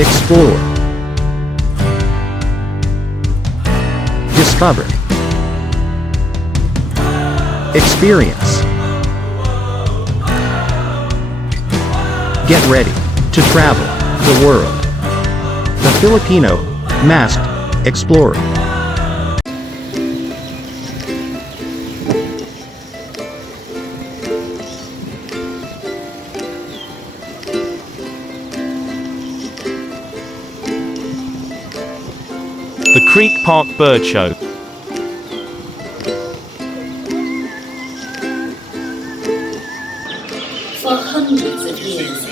Explore. Discover. Experience. Get ready to travel the world. The Filipino Masked Explorer. The Creek Park Bird Show. For hundreds of years,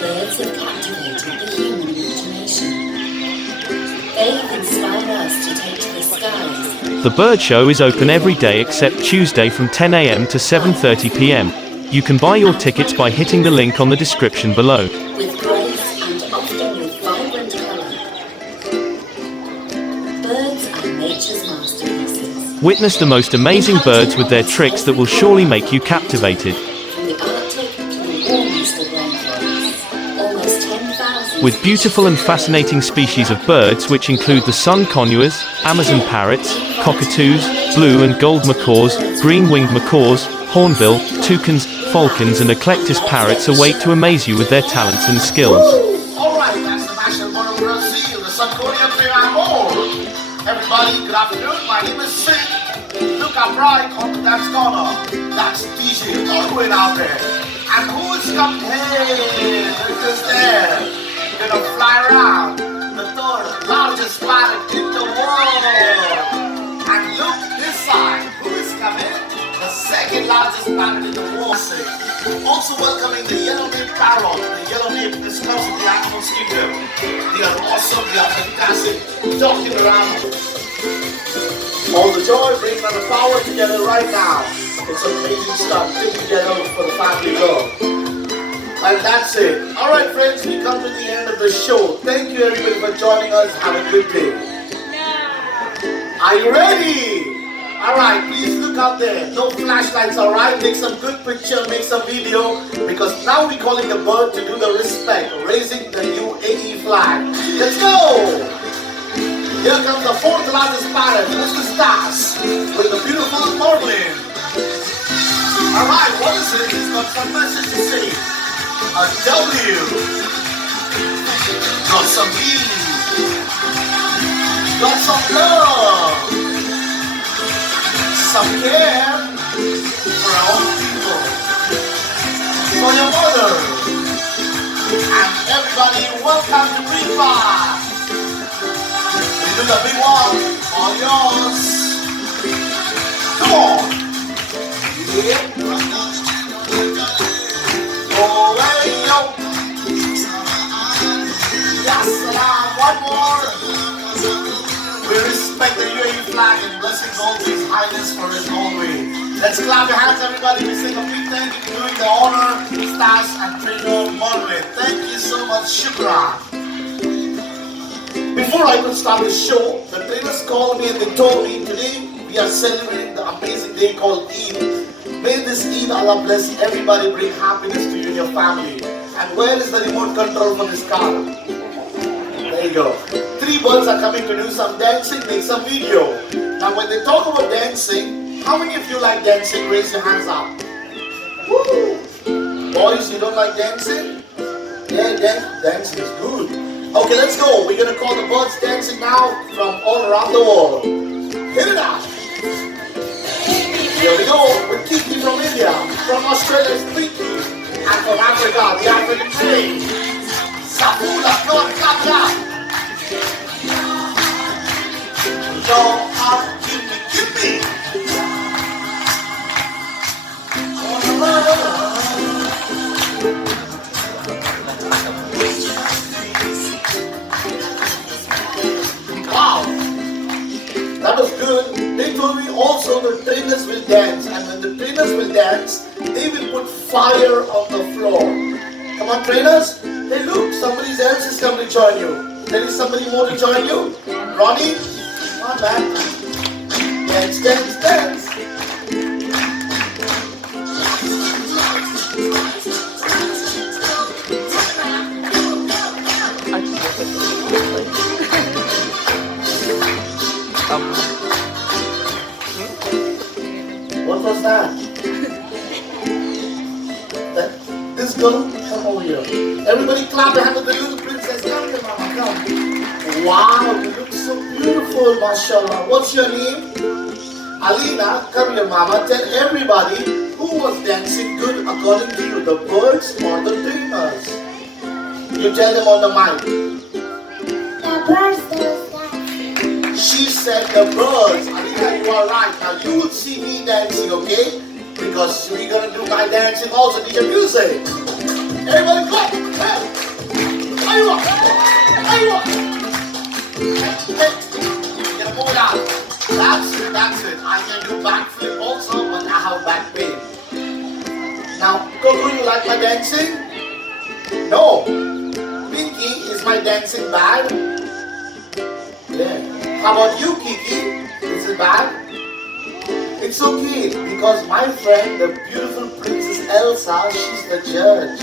birds have captivated the human imagination. They have inspired us to take to the skies. The Bird Show is open every day except Tuesday from 10 a.m. to 7:30 p.m. You can buy your tickets by hitting the link on the description below. With grace and often with vibrant colour. Birds are nature's masterpieces. Witness the most amazing birds with their tricks that will surely make you captivated. From the Arctic to the warmest of rainforests, almost 10,000 With beautiful and fascinating species of birds which include the sun conures, Amazon parrots, cockatoos, blue and gold macaws, green-winged macaws, hornbill, toucans, falcons and eclectus parrots await to amaze you with their talents and skills. Alright, that's the national bird of Brazil, the Sanconia Triamor. Everybody, good afternoon, my name is Sid. Look up right onto that corner. That's DJ all the way out there. And who is coming? Hey, look who's there. Gonna fly around the third largest planet in the world. And look this side, who is coming? The second largest planet in the world. Also welcoming the yellow-nape parrot. The yellow-nape is comes with the animal kingdom. They are awesome, they are fantastic, talking around. All the joy, bringing on the power together right now. It's amazing stuff, taking together for the family love. And that's it. Alright friends, we come to the end of the show. Thank you everybody for joining us. Have a good day. Are you ready? Alright, please look out there. No flashlights, alright? Take some good picture, make some video. Because now we're calling the bird to do the respect, raising the UAE flag. Let's go! Here comes the fourth largest parrot, Mr. Stas, with the beautiful Merlin. Alright, what is it? It's got some message to say. A W. Got some E. Got some love. Some care for our own people. For your mother. And everybody, welcome to Green Park. We do the big one. All yours. Come on. Yeah. Oh, hey, yo. Yes, salam. One more. We respect the UAE flag and blessings all to His Highness for His own way. Let's clap your hands, everybody. We say a big thank you to doing the honor, Stas and trainer Marlin. Thank you so much, Shukran. Before I could start the show, the trainers called me and they told me today we are celebrating the amazing day called Eid. May this Eid Allah bless everybody, bring happiness to you and your family. And where is the remote control for this car? There you go. 3 birds are coming to do some dancing, make some video. Now when they talk about dancing, how many of you like dancing? Raise your hands up. Woo! Boys, you don't like dancing? Yeah, dancing is good. Okay, let's go. We're going to call the birds dancing now from all around the world. Hit it out. Here we go with Kiki from India, from Australia is Pinky, and from Africa, the African train. Sabula, God, Kabla. Your heart, give me. Wow, that was good. They told me also the trainers will dance, and when the trainers will dance, they will put fire on the floor. Come on, trainers. Hey, look, somebody else is coming to join you. There is somebody more to join you. Ronnie, come on, man. Dance, dance, dance. Everybody clap your hand for the little princess. Come here, mama, come. Wow, you look so beautiful, mashallah. What's your name? Alina, come here, mama. Tell everybody who was dancing good according to you, the birds or the dreamers. You tell them on the mic. The birds was dancing. She said the birds. Alina, you are right. Now you will see me dancing, okay? Because we're gonna do my dancing also. DJ music. Everybody clap. Hey. Aywa. Aywa. Hey. Get a move out. That's it. I can do backflip also, but I have back pain. Now, Coco, you like my dancing? No. Pinky, is my dancing bad? Yeah. How about you, Kiki? Is it bad? It's okay, because my friend, the beautiful Princess Elsa, she's the judge.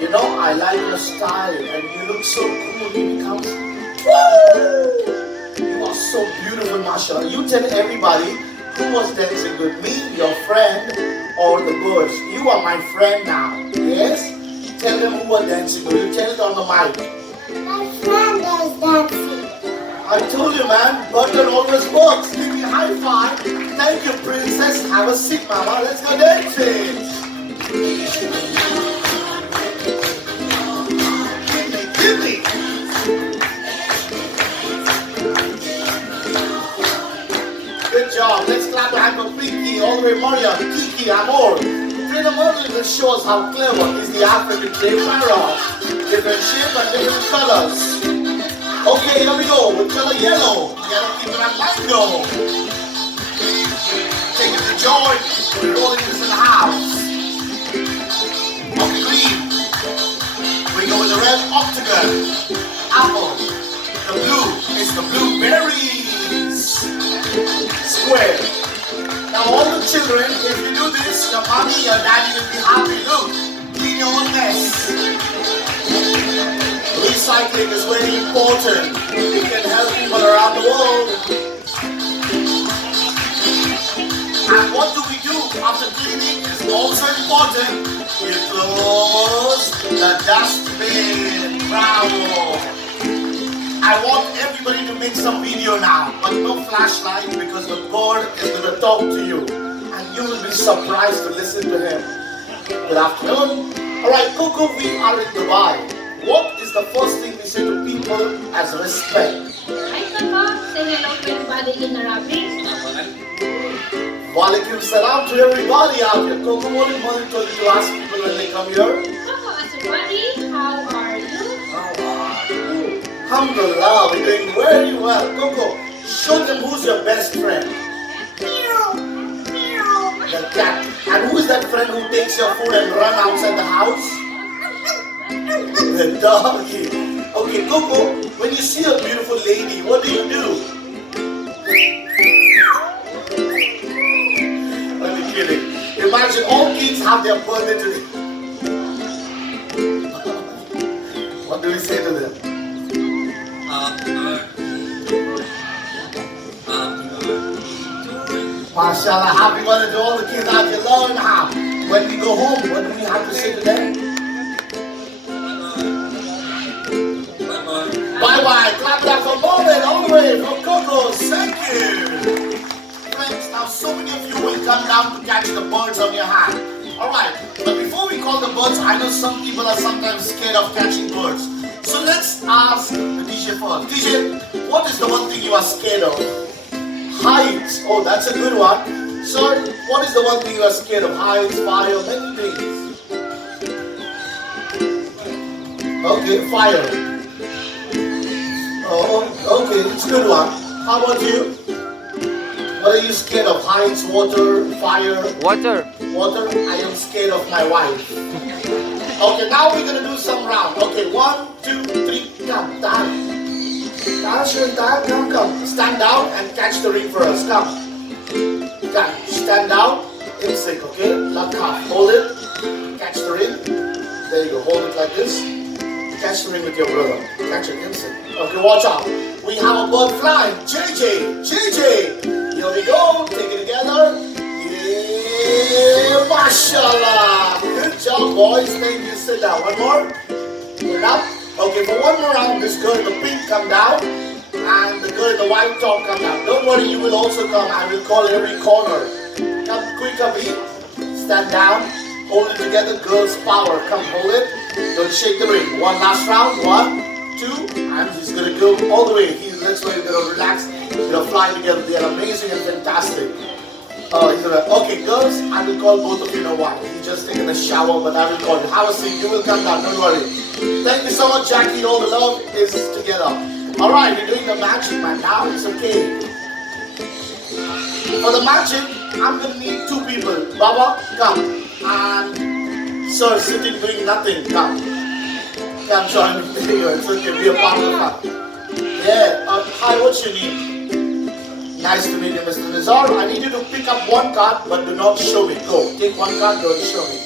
You know, I like your style, and you look so cool. You becomes, woo! You are so beautiful, mashallah. You tell everybody who was dancing with me, your friend, or the birds. You are my friend now, yes? Tell them who are dancing with you. Tell it on the mic. My friend is dancing. I told you, man, butter always works. Give me a high five. Thank you, princess. Have a seat, mama. Let's go dancing. Give me. Good job. Let's clap the hand for Pinky, all the way Maria, Kiki, Amor. Freedom only shows how clever is the African clay parrot. Different shape and different colors. Okay, here we go with color yellow. You gotta keep it on mango. Take it to joy. We're rolling this in the house. Okay, green. We go with the red octagon. Apple. The blue is the blueberries. Square. Now all the children, if you do this, your mommy, your daddy will be happy. Look, clean your own mess. Recycling is very important. It can help people around the world. And what do we do after cleaning is also important. You close the dustbin. Bravo. I want everybody to make some video now, but no flashlight because the bird is going to talk to you. And you will be surprised to listen to him. Good afternoon. Alright, Coco, we are in Dubai. What is the first thing we say to people as respect? Hi, Papa. Say hello to everybody in Arabic. Walaikum salam to everybody out here. Coco, what did Mother told you to ask people when they come here? Papa, everybody, how are you? How are you? Alhamdulillah, we're doing very well. Coco, show them who's your best friend. Meow. Meow. The cat. And who is that friend who takes your food and run outside the house? The doggy. Okay, Coco, when you see a beautiful lady, what do you do? Let me kidding. Imagine all kids have their birthday today. What do we say to them? MashaAllah, happy birthday to all the kids out here. Learn how. When we go home, what do we have to say to them? Bye-bye. Clap it up for Moment all the way from Coco's. Thank you. Friends, now so many of you will come down to catch the birds on your hand. Alright, but before we call the birds, I know some people are sometimes scared of catching birds. So let's ask the DJ first. DJ, what is the one thing you are scared of? Heights. Oh, that's a good one. Sir, what is the one thing you are scared of? Heights, fire, many things. Okay, fire. Oh, okay, it's a good one. How about you? What are you scared of? Heights, water, fire? Water. Water? I am scared of my wife. Okay, now we're gonna do some round. Okay, 1, 2, 3, come, down. Come. Stand down and catch the ring for us. Come. Stand down. In sync, okay? Left half. Hold it. Catch the ring. There you go. Hold it like this. Catch the ring with your brother. Catch it in sync. Okay, watch out. We have a bird flying. JJ. Here we go. Take it together. Yeah, mashallah. Good job, boys. Thank you. Sit down. One more. Good enough? Okay, for one more round, this girl in the pink come down and the girl in the white top come down. Don't worry, you will also come. I will call every corner. Come quickly. Stand down. Hold it together. Girls power. Come hold it. Don't shake the ring. One last round. 1, 2. And he's going to go all the way. That's why you're going to relax. You're going to fly together. They are amazing and fantastic. Okay, girls, I will call both of you in a while. You just taken a shower, but I will call you. Have a seat. You will come down. Don't worry. Thank you so much, Jackie. All the love is together. All right, you're doing the magic, man. Now it's okay. For the magic, I'm going to need 2 people. Baba, come. And sir, sitting doing nothing. Come. Come join me. It's okay. Be a part of the fun. Yeah. Hi, what's your name? Nice to meet you, Mr. Nizar. I need you to pick up 1 card, but do not show me. Go. Take 1 card, don't show me.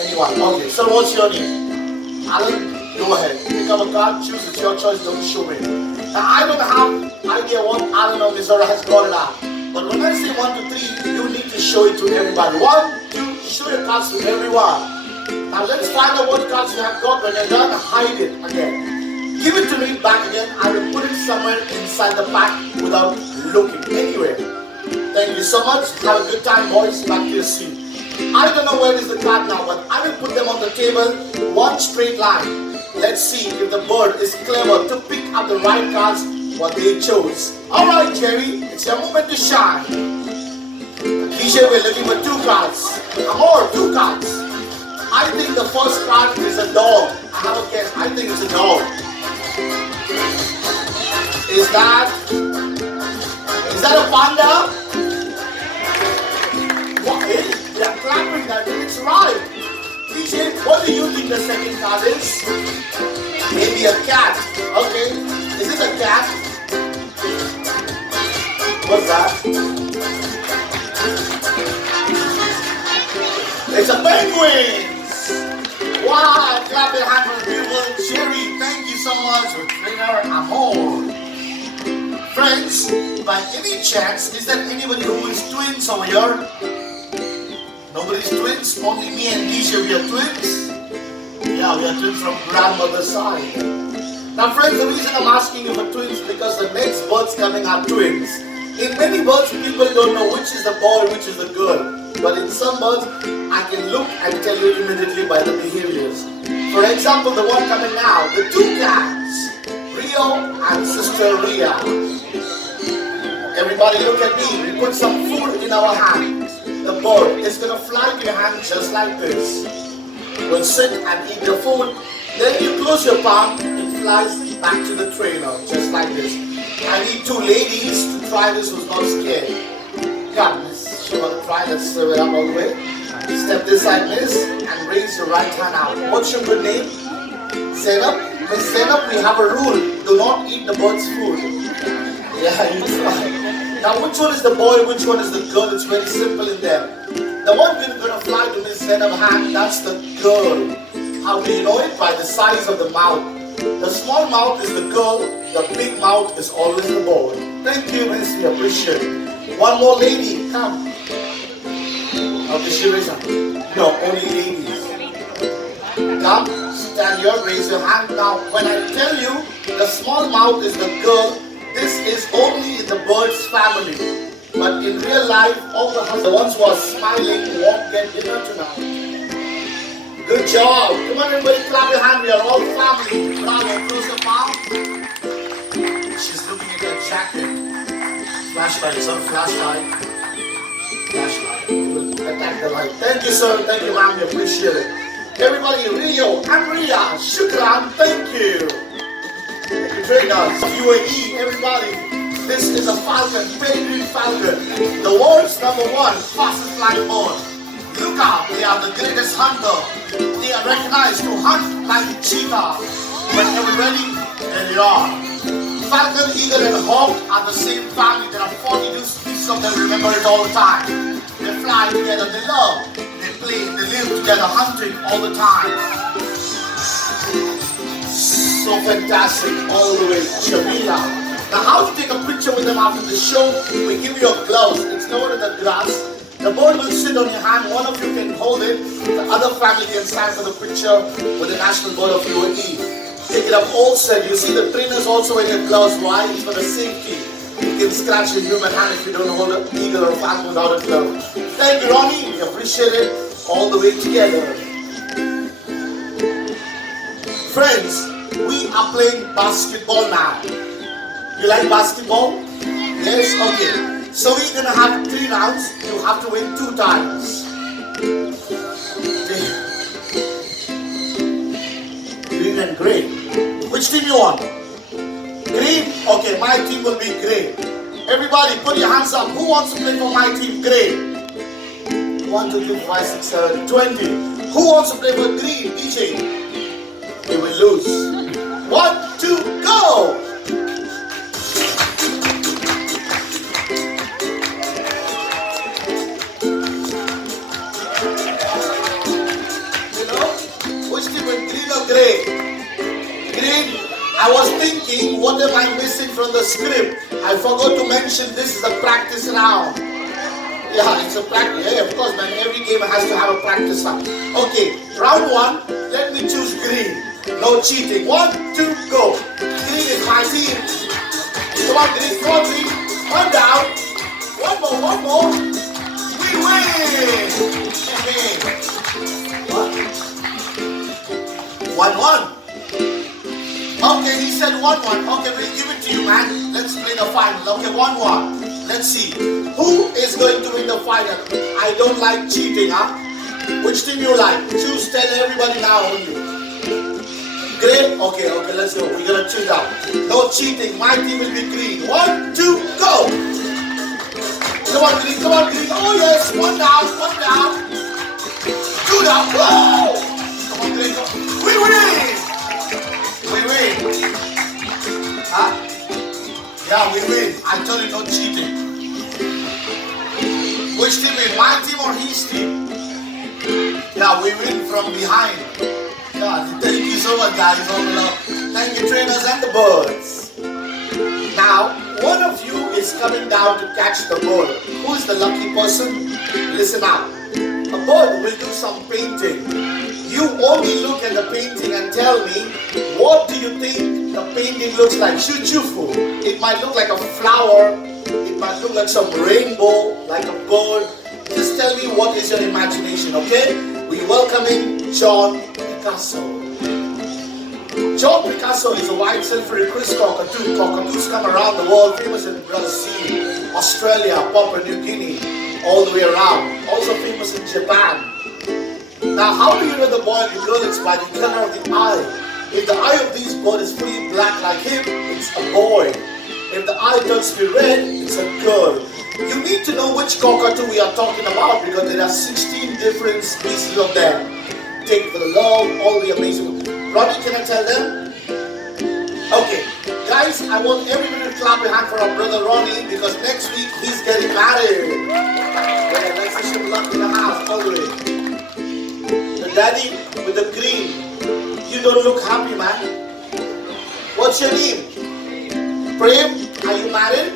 Anyone. Okay. Sir, what's your name? Alan, go ahead. Pick up a card, choose. It's your choice, don't show me. Now, I don't have idea what Alan or Nizar has got it out. But when I say 1 to 3, you need to show it to everybody. 1, 2, show your cards to everyone. Now, let's find out what cards you have got. When you're done, hide it again. Give it to me back again. I will put it somewhere inside the pack without looking anywhere. Thank you so much. Have a good time, boys. Back to your seat. I don't know where is the card now, but I will put them on the table, 1 straight line. Let's see if the bird is clever to pick up the right cards what they chose. Alright, Jerry, it's your moment to shine. DJ, we're looking for 2 cards. More, 2 cards. I think the first card is a dog. I have a guess. I think it's a dog. Is that a panda? What? They are clapping. I think it's right. DJ, what do you think the second card is? Maybe a cat. Okay. Is it a cat? What's that? It's a penguin. Wow, clap your hand for the beautiful Jerry. Thank you so much for trainer Amor. Friends, by any chance, is there anybody who is twins over here? Nobody's twins? Only me and DJ, we are twins? Yeah, we are twins from grandmother's side. Now friends, the reason I'm asking you for twins is because the next birds coming are twins. In many birds, people don't know which is the boy, which is the girl. But in some birds, I can look and tell you immediately by the behaviors. For example, the one coming now, the 2 cats, Rio and Sister Ria. Everybody look at me. We put some food in our hand. The bird is going to fly to your hand just like this. We'll sit and eat the food. Then you close your palm, it flies back to the trainer, just like this. I need 2 ladies to try this who's not scared. Come, miss, you want to try? Let's serve it up all the way. Step this side, miss, and raise your right hand out. What's your good name? Zainab. Miss Zainab, we have a rule. Do not eat the bird's food. Yeah, you try. Now, which one is the boy, which one is the girl? It's very simple in there. The one we're going to fly to Miss Zainab's hand, that's the girl. How do you know it? By the size of the mouth. The small mouth is the girl, the big mouth is always the boy. Thank you, Miss, we appreciate it. One more lady, come. Okay, she raise her. No, only ladies. Come, stand here, raise your hand. Now, when I tell you the small mouth is the girl, this is only in the bird's family. But in real life, all the ones who are smiling won't get dinner tonight. Good job. Come on, everybody, clap your hand. We are all family. Bravo. Close the palm. She's looking at that jacket. Flashlight, sir. Flashlight. Flashlight. We'll attack the light. Thank you, sir. Thank you, ma'am. We appreciate it. Everybody, Rio and Ria. Shukran. Thank you. Thank you, trainers. UAE, everybody. This is a falcon, peregrine falcon. The world's #1 fastest flying bird. Look out, they are the greatest hunter. They are recognized to hunt like a cheetah. Whenever ready, there they are. Falcon, eagle and hawk are the same family. There are 42 species of them, remember it all the time. They fly together, they love, they play, they live together, hunting all the time. So fantastic, all the way, Shamila. Now how to take a picture with them after the show? We give you a gloves. It's covered in the grass. The bird will sit on your hand. One of you can hold it. The other family can stand for the picture with the national bird of UAE. Pick it up all set. You see the trainers also wear your gloves. Why? It's for the safety. You can scratch the human hand if you don't hold an eagle or falcon without a glove. Thank you, Ronnie. We appreciate it all the way together. Friends, we are playing basketball now. You like basketball? Yes? Okay. So we're going to have 3 rounds. You have to win 2 times. Okay. Green and gray. Which team you want? Green? Okay, my team will be gray. Everybody put your hands up. Who wants to play for my team? Gray. 1, 2, 3, 4, 5, 6, 7, 20. Who wants to play for green? DJ. You will lose. 1, 2, go! You know, which team will green or gray? Green. I was thinking, what am I missing from the script? I forgot to mention this is a practice round. Yeah, it's a practice. Yeah, of course, man. Every game has to have a practice round. Okay, round 1. Let me choose green. No cheating. 1, 2, go. Green is my team. Come on, green. Come on, green. 1 down. 1 more. 1 more. We win. What? 1-1. Okay, he said 1-1. Okay, we'll give it to you, man. Let's play the final. Okay, 1-1. Let's see. Who is going to win the final? I don't like cheating, huh? Which team you like? Choose, tell everybody now only. Green? Okay, let's go. We're gonna choose out. No cheating. My team will be green. 1, 2, go! Come on, green. Come on, green. Oh, yes. 1 down. 1 down. 2 down. Whoa! Come on, green. We win! We win. Huh? Yeah, we win. I told you no cheating. Which team win? My team or his team? Yeah, we win from behind. Yeah, thank you so much, guys. All love. Thank you, trainers and the birds. Now, one of you is coming down to catch the bird. Who is the lucky person? Listen up. A bird will do some painting. You only look at the painting and tell me, what do you think the painting looks like? Shuchufu. It might look like a flower. It might look like some rainbow, like a bird. Just tell me what is your imagination, okay? We're welcoming John Picasso. John Picasso is a white silvery-crisp cockatoo. Cockatoos come around the world, famous in Brazil, Australia, Papua New Guinea, all the way around. Also famous in Japan. Now, how do you know the boy and the girl? It's by the color of the eye. If the eye of this bird is fully black like him, it's a boy. If the eye turns to be red, it's a girl. You need to know which cockatoo we are talking about because there are 16 different species of them. Take it for the love, all the amazing. Ronnie, can I tell them? Okay, guys, I want everybody to clap your hand for our brother Ronnie because next week he's getting married. Yeah, let's wish him luck in the house, all the way. The daddy with the green. You don't look happy, man. What's your name? Prem, are you married?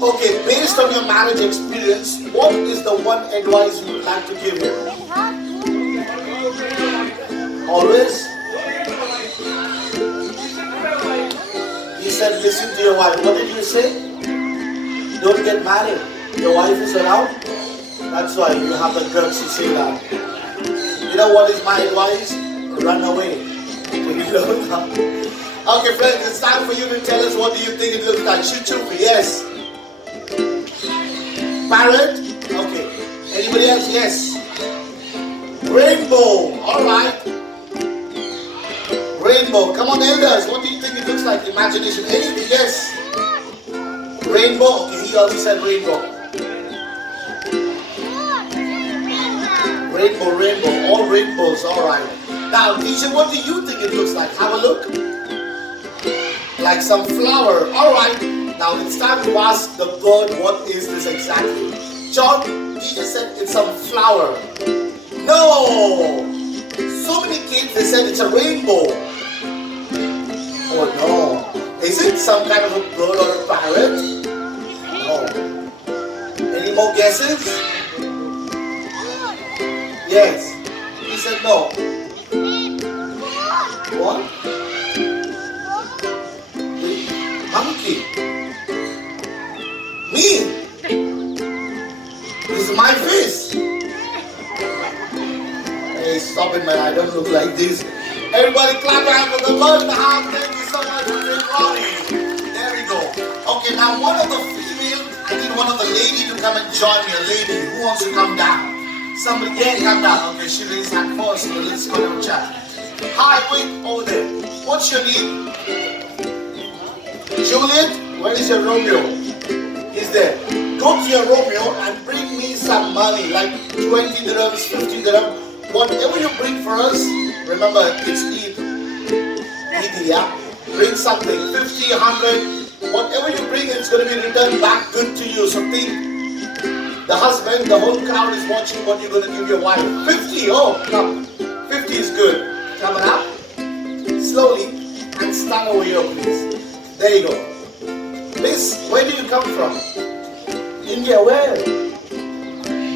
Okay, based on your marriage experience, what is the one advice you would like to give him? Always? He said, listen to your wife. What did you say? Don't get married. Your wife is around? That's why you have the guts to say that. You know what is my advice? Run away. Okay, friends, it's time for you to tell us what do you think it looks like. Shuchufu, yes. Parrot? Okay. Anybody else? Yes. Rainbow. Alright. Rainbow. Come on, elders. What do you think it looks like? Imagination. Anything? Yes. Rainbow. Okay, he also said rainbow. Rainbow, rainbow. All rainbows. Alright. Now, teacher, what do you think it looks like? Have a look. Like some flower. Alright. Now it's time to ask the bird what is this exactly. John, teacher said it's some flower. No! So many kids, they said it's a rainbow. Oh no. Is it some kind of a bird or a parrot? No. Any more guesses? Yes. He said no. What? Monkey. Me. This is my face. Hey, stop it, man. I don't look like this. Everybody clap your hands for the bird in the house. Thank you so much for being Ronnie. There we go. Okay, now one of the female, I need one of the lady to come and join me. A lady. Who wants to come down? Somebody, yeah, come down. Okay, she raised hand first, so let's go to the chat. Hi, wait, over there. What's your name? Juliet? Where is your Romeo? He's there. Go to your Romeo and bring me some money, like 20 dirhams, 50 dirhams. Whatever you bring for us, remember, it's Eid. Eid, yeah? Bring something, 50, 100. Whatever you bring, it's going to be returned back good to you. So think, the husband, the whole crowd is watching what you're going to give your wife. 50, oh, come. 50 is good. Coming up, slowly, and stand over here, please. There you go. Miss, where do you come from? India, where?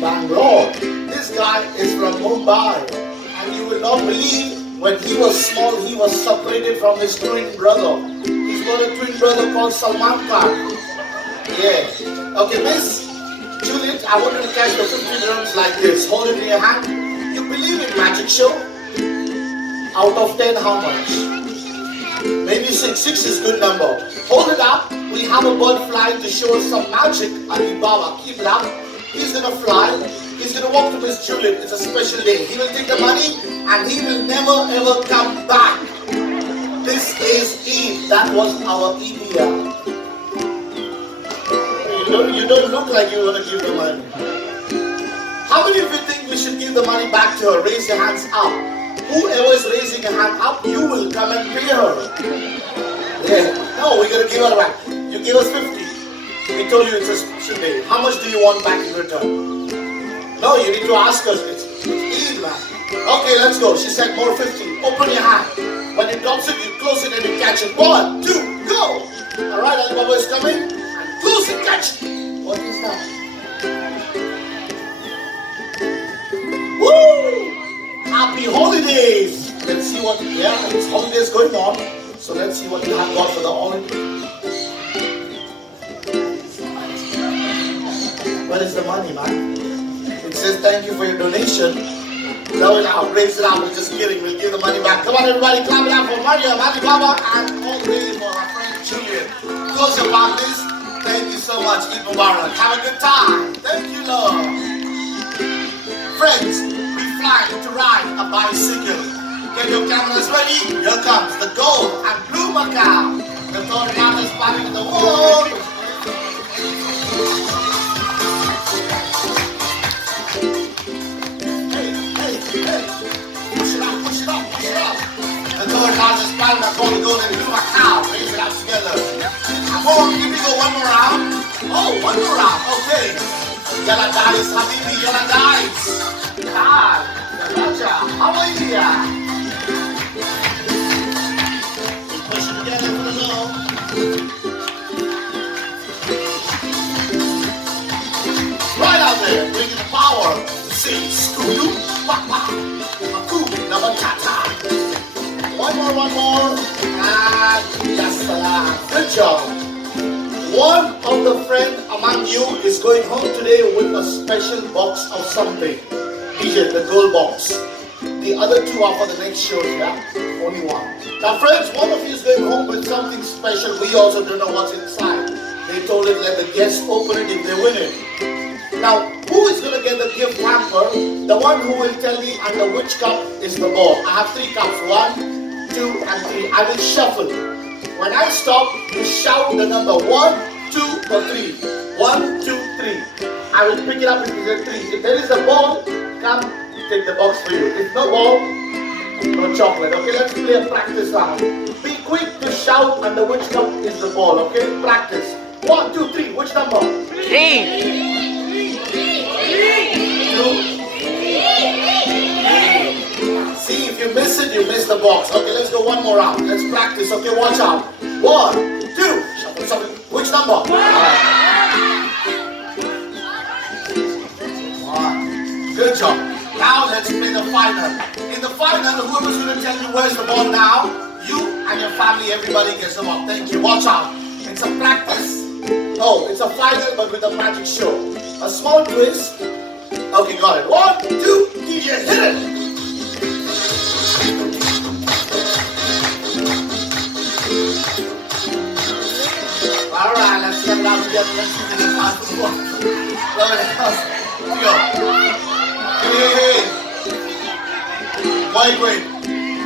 Bangalore. This guy is from Mumbai. And you will not believe, when he was small, he was separated from his twin brother. He's got a twin brother called Salman Khan. Yeah. Okay, Miss Juliet, I want you to catch the 50 dirhams like this. Hold it in your hand. You believe in magic show? Out of 10, how much? Maybe 6. 6 is good number. Hold it up. We have a bird flying to show us some magic. Ali Baba, keep it up. He's gonna fly. He's gonna walk to Miss Juliet. It's a special day. He will take the money and he will never ever come back. This is Eid. That was our Eidia. You don't look like you want to give the money. How many of you think we should give the money back to her? Raise your hands up. Whoever is raising a hand up, you will come and pay her. Yeah. No, we're going to give her back. You give us 50. We told you it's a special day. How much do you want back in return? No, you need to ask us. It's Eid, man. Okay, let's go. She said more 50. Open your hand. When it drops it, you close it and you catch it. 1, 2, go. Alright, Ali Baba is coming. Close it, catch it. What is that? Woo! Happy holidays! Let's see what, it's holidays going on. So let's see what you have got for the holiday. Where is the money, man? It says thank you for your donation. Blow it out, raise it out. We're just kidding. We'll give the money back. Come on, everybody, clap it out for Maria, Ali Baba, and all the way for our friend Julian. Close your partners. Thank you so much, Eid Mubarak. Have a good time. Thank you, Lord. Friends, we fly to ride a bicycle. Get your cameras ready. Here comes the gold and blue Macau. The third largest party in the world. Hey. Push it up. The third largest party in the world, the gold and blue Macau. Raise it up together. Come on, give me go one more round. Oh, one more round. Okay. Yalla guys, Habibi, yalla guys. Hi, Raja, how are you? Push it together for the low. Right out there, bringing the power. See, Scooby, Papa, Maku, Namatata. One more. And yes, good job. One of the friends among you is going home today with a special box of something. DJ, the gold box. The other 2 are for the next show, yeah? Only one. Now friends, one of you is going home with something special. We also don't know what's inside. They told it, let the guests open it if they win it. Now, who is going to get the gift hamper? The one who will tell me under which cup is the ball. I have 3 cups. 1, 2, and 3. I will shuffle. When I stop, you shout the number 1, 2, or 3. 1, 2, 3. I will pick it up if it's a 3. If there is a ball, come take the box for you. If no ball, no chocolate. Okay, let's play a practice round. Be quick to shout under which cup is the ball. Okay, practice. 1, 2, 3. Which number? 3. 2. See, if you miss it, you miss the box. Okay, let's go one more round. Let's practice. Okay, watch out. 1, 2. Shuffle. Which number? 1. Good job. Now let's final. In the final, whoever's going to tell me where's the ball now, you and your family, everybody gets the ball. Thank you. Watch out. It's a practice. Oh, it's a final but with a magic show. A small twist. Okay, got it. 1, 2, DJ, hit it. Alright, let's get it out together. Let's see if we can pass the ball. Here we go. Hey. Wait.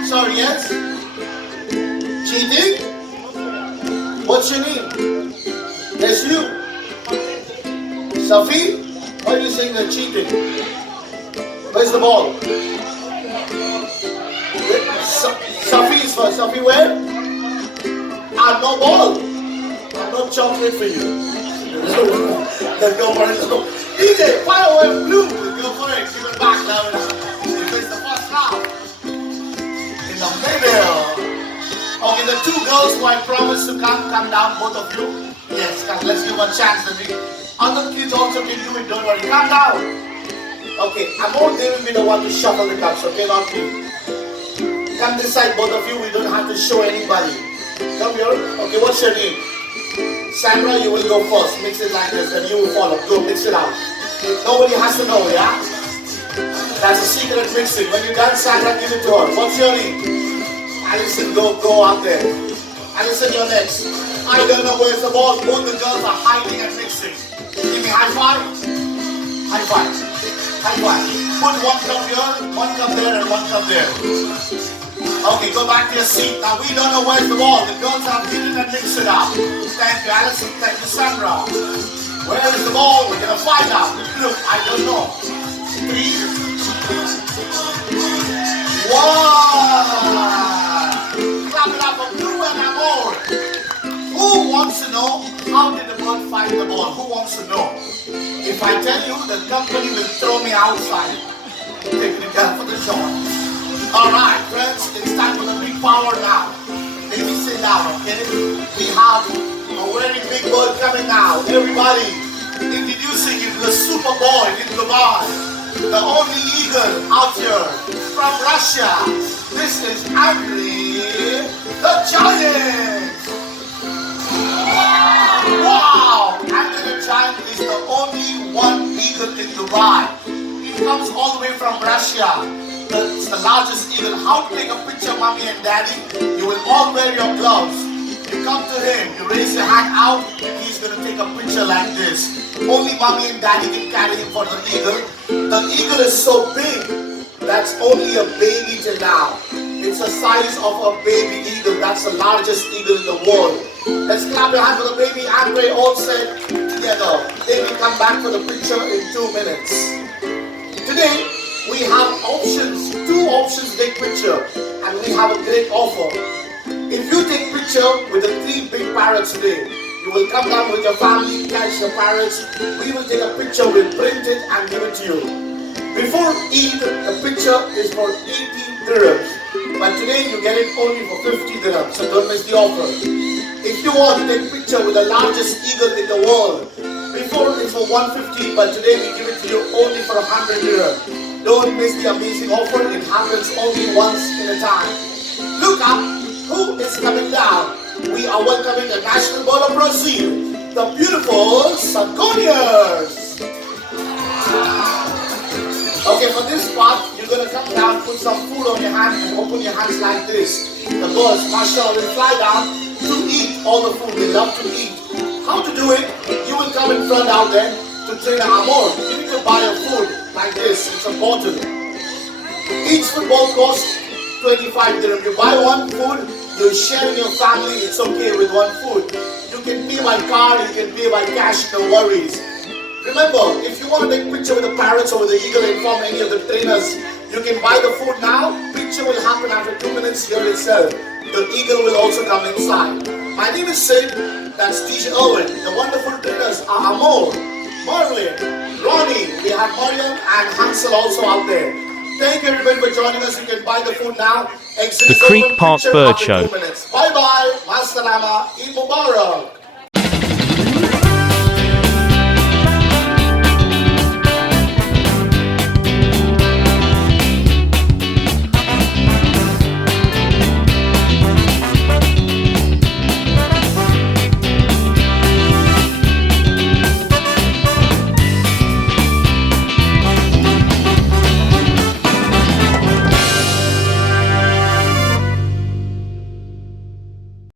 Sorry, yes? Cheating? What's your name? Yes, you. Safi? Why are you saying they're cheating? Where's the ball? Safi is first. Safi, where? No ball. No chocolate for you. Let's go for it. DJ, fire away blue. Go for it. Give it back now. It's the first round. In the middle. Okay, the two girls who I promised to come down, both of you. Yes, come, let's give a chance. Other kids also can do it, don't worry. Come down. Okay, Amor, they will be the one to shuffle the cards, okay, not me. Come this side, both of you, we don't have to show anybody. Come here. Okay, what's your name? Sandra, you will go first. Mix it like this, and you will follow. Go, mix it out. Nobody has to know, yeah? That's a secret mixing. When you're done, Sandra, give it to her. What's your name? Alison, go out there. Alison, you're next. I don't know where's the ball. Both the girls are hiding and mixing. Give me high five. High five. High five. Put one cup here, one cup there, and one cup there. Okay, go back to your seat. Now we don't know where's the ball. The girls have hidden and mixed it up. Thank you, Alison. Thank you, Sandra. Where is the ball? We're gonna find out. Look, I don't know. 3, 1. Clap it up for Blue and Amor. Who wants to know how did the bird find the ball? Who wants to know? If I tell you, the company will throw me outside. Taking it down for the shot. Alright, friends, it's time for the big power now. Maybe sit down, okay? We have a very big bird coming now. Everybody, introducing you to the super boy in Dubai. The only eagle out here from Russia. This is Andre the Giant. Wow! Andre the Giant is the only one eagle in Dubai. It comes all the way from Russia. It's the largest eagle. How to take a picture, mommy and daddy? You will all wear your gloves. You come to him, you raise your hand out, he's going to take a picture like this. Only mommy and daddy can carry him for the eagle. The eagle is so big, that's only a baby till now. It's the size of a baby eagle. That's the largest eagle in the world. Let's clap your hand for the baby. Andre, all set together. They will come back for the picture in 2 minutes. Today, we have options, 2 options to take picture, and we have a great offer. If you take picture with the 3 big parrots today, you will come down with your family, catch the parrots. We will take a picture, we'll print it and give it to you. Before Eid, the picture is for 18 dirhams, but today you get it only for 50 dirhams, so don't miss the offer. If you want to take picture with the largest eagle in the world, before it's for 150, but today we give it to you only for 100 dirhams. Don't miss the amazing offer. It happens only once in a time. Look up. Who is coming down? We are welcoming the national bird of Brazil, the beautiful Sangoniers. Okay, for this part, you're going to come down, put some food on your hand and open your hands like this. The birds, mashallah, will fly down to eat all the food. They love to eat. How to do it? You will come in front out there to train an Amor. You need to buy a food like this. It's a bottle. Each football costs 25 dirham. You buy one food, you share in your family, it's okay with one food. You can pay by card, you can pay by cash, no worries. Remember, if you want to take a picture with the parrots or with the eagle, inform any of the trainers. You can buy the food now, picture will happen after 2 minutes here itself. The eagle will also come inside. My name is Sid, that's DJ Owen. The wonderful trainers are Amor, Marlin, Ronnie, we have Mariam and Hansel also out there. Thank you everybody for joining us. You can buy the food now. Exit The Creek Park Bird Show. Bye bye. Masalama. Eid Mubarak.